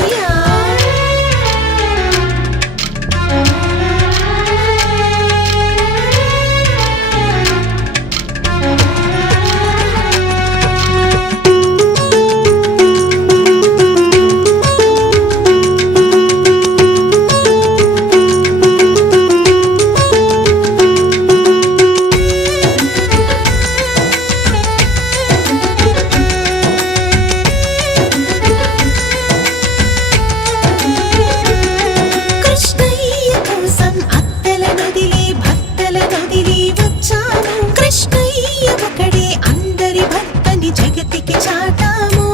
కృష్ణయ్య. జగతికి చాటాము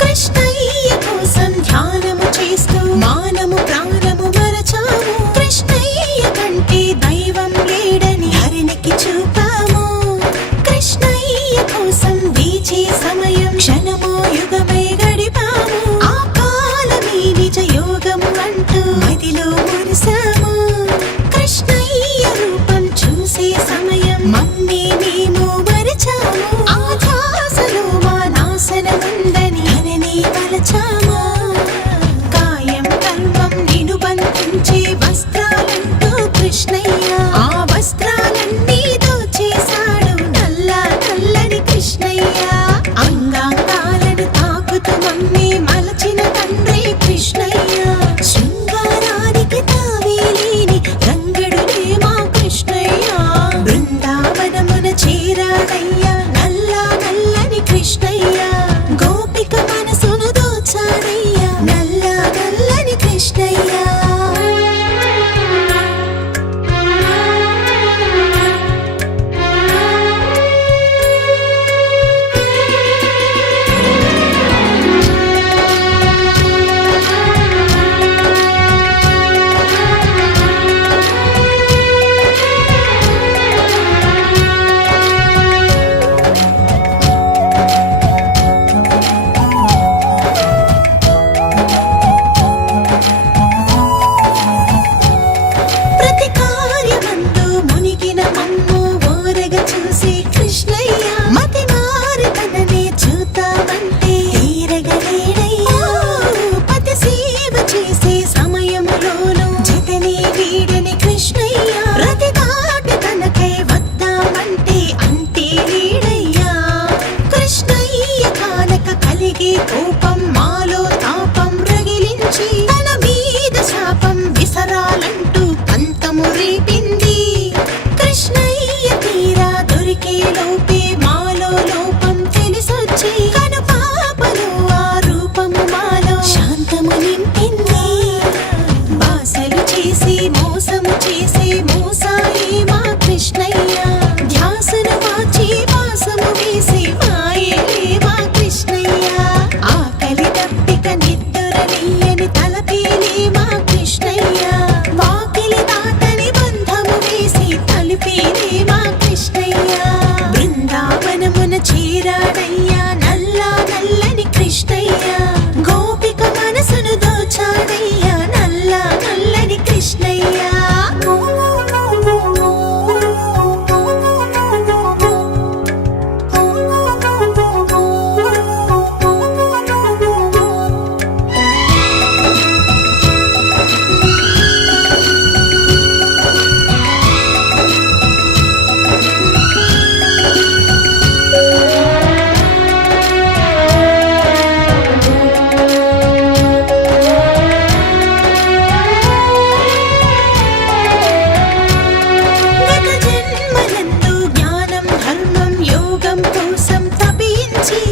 కృష్ణయ్య కోసం ధ్యానము చేస్తూ మానము ప్రాణము మరచాము. కృష్ణయ్య కంటే దైవం లేడని హరినికి చూపాము. కృష్ణయ్య కోసం వీచే సమయం క్షణమో యుగమై గడిపాము. ఆ కాలమే నిజ యోగము అంటూ మదిలో మురిసాము. కృష్ణయ్య రూపం చూసే సమయం మమ్మే మేము మరచాము. కాయం కర్మం నిను బంధించే వస్త్రాలంటూ కృష్ణయ్య ఆ వస్త్రాలన్నీ దోచేశాడు నల్ల నల్లని కృష్ణయ్య. అంగాంగాలను తాకుతూ మమ్మే మలచిన తండ్రి కృష్ణయ్య. శృంగారానికి తావేలేని రంగడులే మా కృష్ణయ్య. బృందావనమున చేరాడయ్యా నల్ల నల్లని కృష్ణయ్య. గోపిక మనసును దోచాడయ్యా నల్ల నల్లని కృష్ణయ్య. కోపం మాలో తాపం రగిలించి తన మీద శాపం విసరాలంటూ పంతము రేపింది. కృష్ణయ్య తీరా దొరికే లోపే మాలో లోపం తెలిసొచ్చి కను పాపలో ఆ రూపము మాలో శాంతము నింపింది. బాసలు చేసి మోసము చేసే మోసాయి మా కృష్ణయ్య. ధ్యాసను మార్చి వాసము వేసి మాయలే మా కృష్ణయ్య. ఆకలి దప్పిక నిద్దురనీయని తలపేలే మా కృష్ణయ్య. వాకిలి దాటని బంధము వేసి తలిపేలే మా కృష్ణయ్య. బృందావనమున చేరాడయ్యా నల్ల నల్లని కృష్ణయ్య. గోపిక మనసును దోచాడయ్యా నల్ల నల్లని కృష్ణయ్య.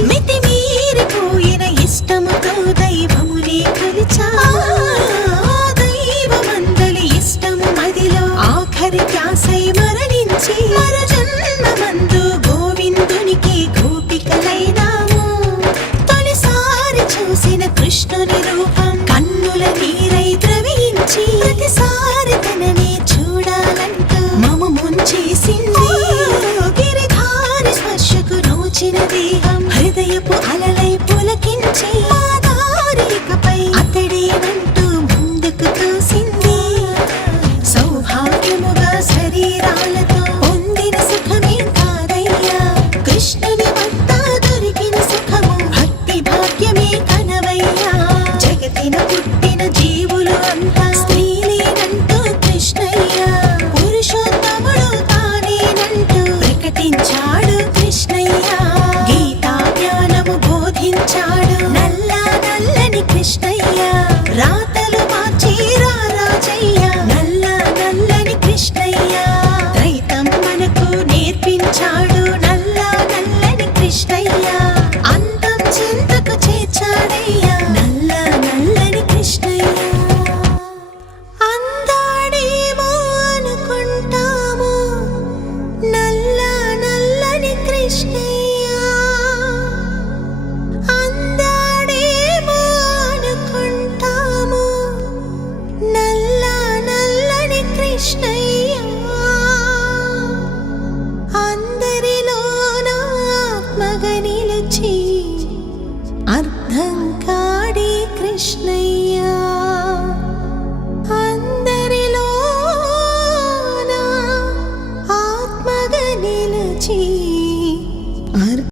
మితిమీరిపోయిన ఇష్టముతో దైవమునే కొలిచా. దైవమందలి ఇష్టము మదిలో ఆఖరి ధ్యాసై మరణించి మరు జన్మమందు గోవిందునికి గోపికలైనాము. తొలిసారి చూసిన కృష్ణుని రూపం కన్నుల నీరై ద్రవించి ప్రతిసారి తననే చూడాలంటూ మమ ముంచేసింది. గిరిధారి స్పర్శకు నోచిన దేహం హృదయపు అలలై పులకించి మా దారికపై అతడేనంటూ ముందుకు తోసింది. సౌభాగ్యముగా శరీరాలతో పొందిన సుఖమే కాదయ్యా కృష్ణుని వద్ద దొరికిన సుఖము భక్తి భాగ్యమే కనవయ్యా. జగతి కృష్ణయ్య రాతలు మార్చి రాజయ్య నల్ల నల్లని కృష్ణయ్య రైతం మనకు నేర్పించాడు నల్ల నల్లని కృష్ణయ్య అంతం చింతకు చేర్చాడయ్య నల్ల నల్లని కృష్ణయ్య అందాడేమో అనుకుంటాము నల్ల నల్లని కృష్ణయ్య అందాడేమో అనుకుంటాము నల్ల నల్లని కృష్ణయ్య అందరిలోన ఆత్మగా నిలిచి అర్థం కాడే కృష్ణయ్య అందరిలోన ఆత్మగా నిలిచి